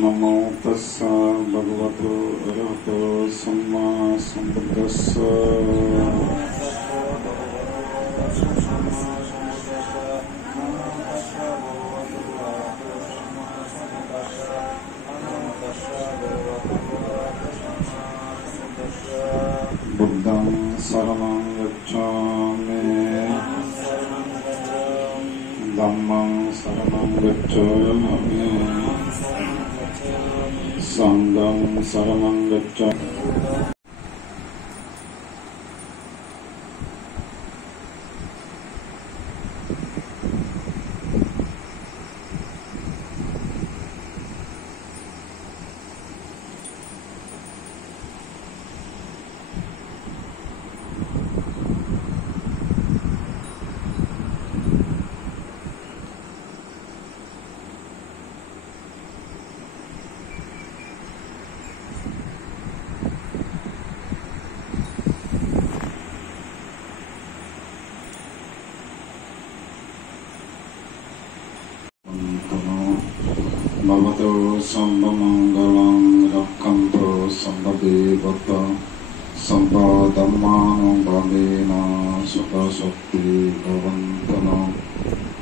Namo tassa bhagavato arahato samma sambuddhassa. Buddhang saranang gacchami, Dhammang saranang gacchami, Sanghang saranang gacchami. Bhagavato Sambhamangalam Rakkanto Sambhadevata Sambhadhammanam Bhavena Sukha Shakti Bhavantana.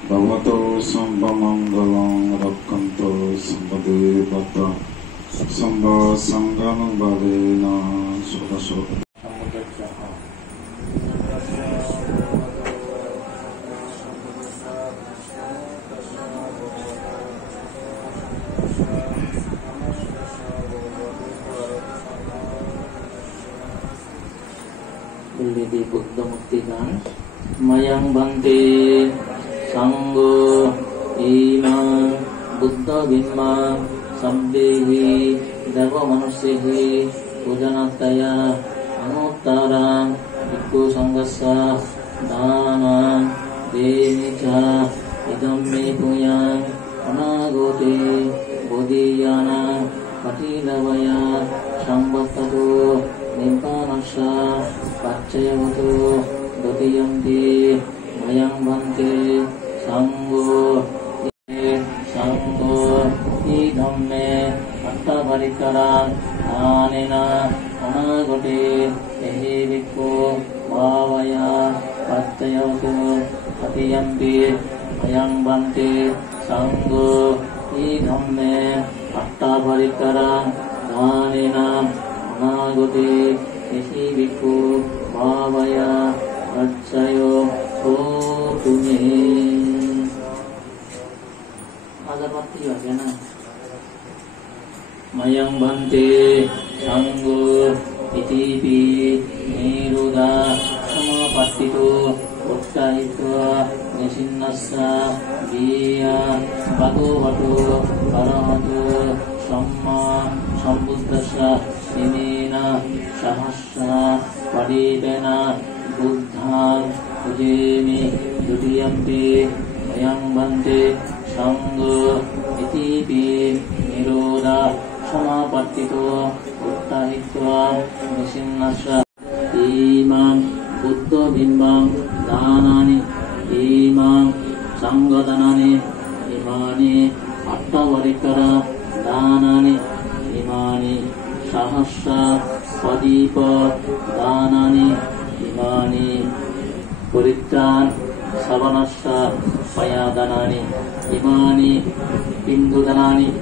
Bhagavato Sambhamangalam Rakkanto Sambhadevata Sambhasanganam Bhavena Sukha Shakti. Di Buddha Muktikan Mayang Bante Sanggo Imang Buddha Bimma Sabdehi Dharma Manusyehi Pujanataya Anuttarang Bhikkhu Sanghassa Dhanang Demicha Idamme Puyang Anagote Bodhiyana Patilavaya Sambattatu Nippanassa Paccayavato Dutiyanti Mayang Bante Sanggo Sanggo Idhamme Attaparikara Anena Anagote Ehi Bhikkhu Bhavaya Paccayavato Dutiyanti Mayang Bante Sanggo Idhamme Attaparikara Anena Anagote Ehi Bhikkhu Bhavaya Paccayavato Ada pati ya na Mayang Bante Sanggo Itipi Niruda Samapattitu Uttahitva Nisinnassa Diya Bhagavato Arahato Samma Sambuddhassa Sinina Sahasra Padipena Buddhang Pujemi Dutiyampi Mayang Bante Sanggo Itipi Niroda Samapattito Uttahitva Nisinnassa Imang Buddha Bimbang Dhanani Imang Sanghadanani Imani Attavarikara Dhanani Imani Sahasra Padipa Dhanani Imani Purittan Savanassa Payadanani Imani Pindudanani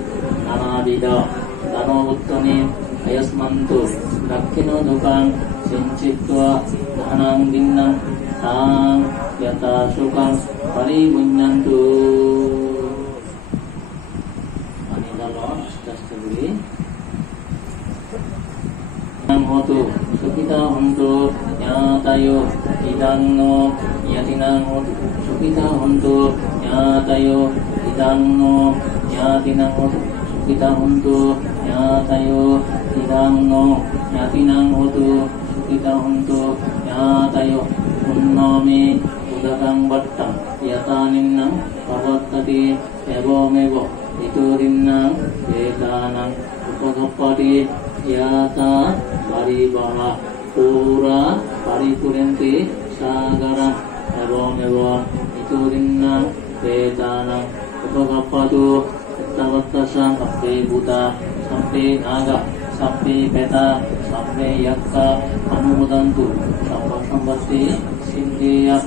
Nanabida Danovuttani ayasmantu dakkino dukang sincitwa dhanang ginnang tang yata sukang paribunyantu. Anidalo dastaburi nang hotu sukita untuk nyatayo idang no yatinang hotu sukita untuk nyatayo idang no yatinang hotu sukita untuk nyatayo idang no yatinang hotu sukita untuk nyatayo unnami udakang battang yataninnang pavattati ebo mebo iturinnang vedanang upagappati yata baribaha pura paripurenti sagarang ebo mebo iturinnang vedanang upagappatu tavattasan sampai buta sampai naga sampai peta sampai yakka anumodantu sampai sambati sindiya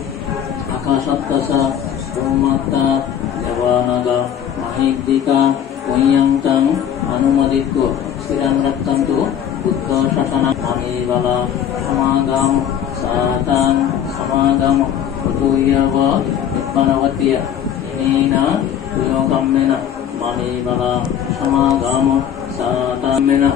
akasattasa umatta devanaga mahigdika punyangtang anumadittu siran rakkantu buddha sasana manibala samagam satan samagam utuyava nippanavatiya inina uyogammena manibala samagam satamena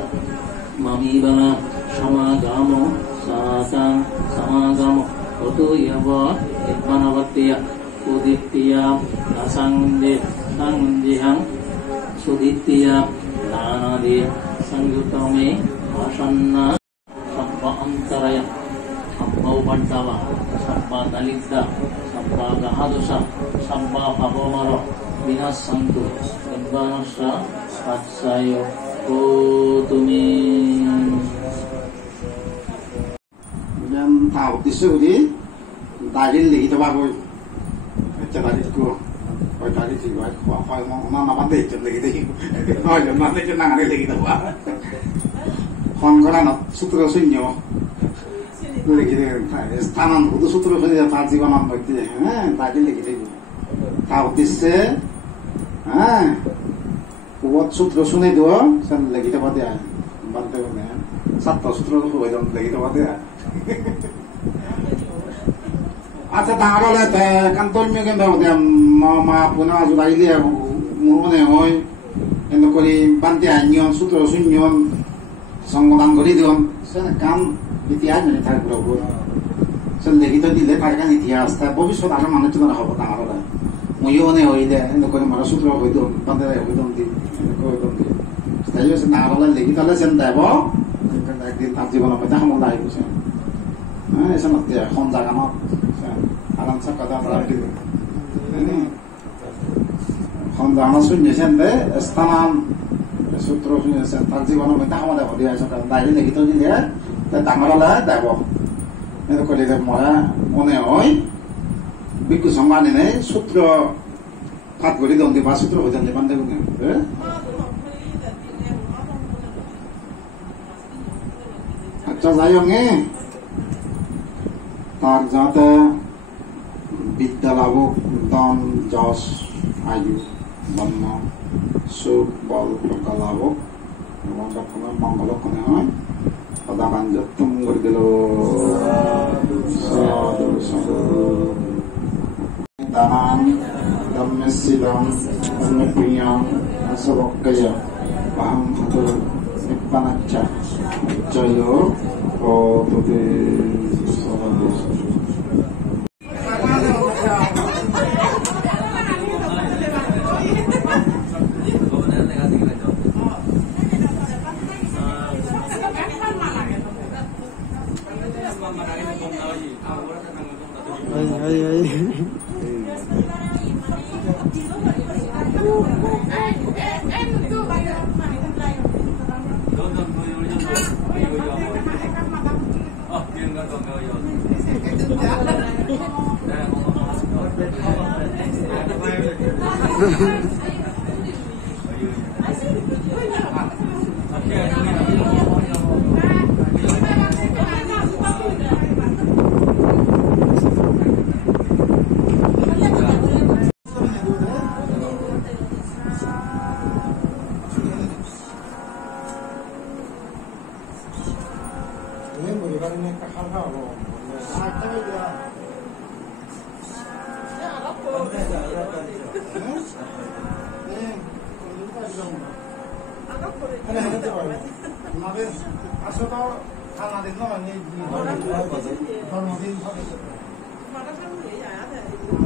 mamibala samagamo satan samagamo utuyava nippanavatiya udittiya nasangde sangjihang sudittiya nanadi sangyutame asanna sabba antaraya sabba upaddava sabba dalidda sabba gahadusa sabba pavomaro vinasantu nibbānassa patsayo kutumi. Kemudian tahu tisu di dalil itu bagus. Cara itu, kalau tadi sih, kalau mama pandai cuma gitu, oh jangan pandai cuma nggak ada gitu pak. Hongkoran sutra sunyo, lagi gitu, stanan itu sutra sunyo tadi gua nampak itu, tadi lagi gitu. Tahu tisu, buat sutra sunyo itu, sen lagi itu pada, bantu nih, satu sutra itu buat lagi itu pada. Asa tanggal lah teh kantor mungkin tahu dia mama punya sudah ini ya murune hoy endo kali banti anyon sutra sunyon sanggutan kali dia sen kan itias nih tak berapa sen lagi tu dia kan itias tapi bobis sudah ada mana cuma apa tanggal lah muyone hoy deh endo kali mana sutra hoy tu banti hoy tu nanti endo kali tu nanti setelah sen tanggal lah lagi tu lah sen debo kan lagi nanti kalau kita mau lagi tu sen sama dia Honda kan alam sakada berarti ini Honda maksudnya sendiri stanan sutro punya sental jiwa nama kita ada dia sekarang tadi lagi tu dia tanggal lah dah boh ini kalau dia mulai oneoi biku sama ini sutro kat gori dong di pas sutro hujan di pantai punya acca sayangnya tak jatuh বিদ্যা লাভক দান যশ আয়ু ব্রহ্ম সুখ বল প্রজ্ঞা লাভক এবং সবসময় মঙ্গলক্ষণে হয় সদাকান যত্তম করে দিল সাধু সাধু দানান ধম্মেশিলম ধর্মপ্রিয়ম সবক্কয় অহং হত নিপ্পানাচ্চা জয় ও তোতে সবাদে আসলে তো খানা দিন না মানে ধর্মদিন mà nó không nghĩ vậy thì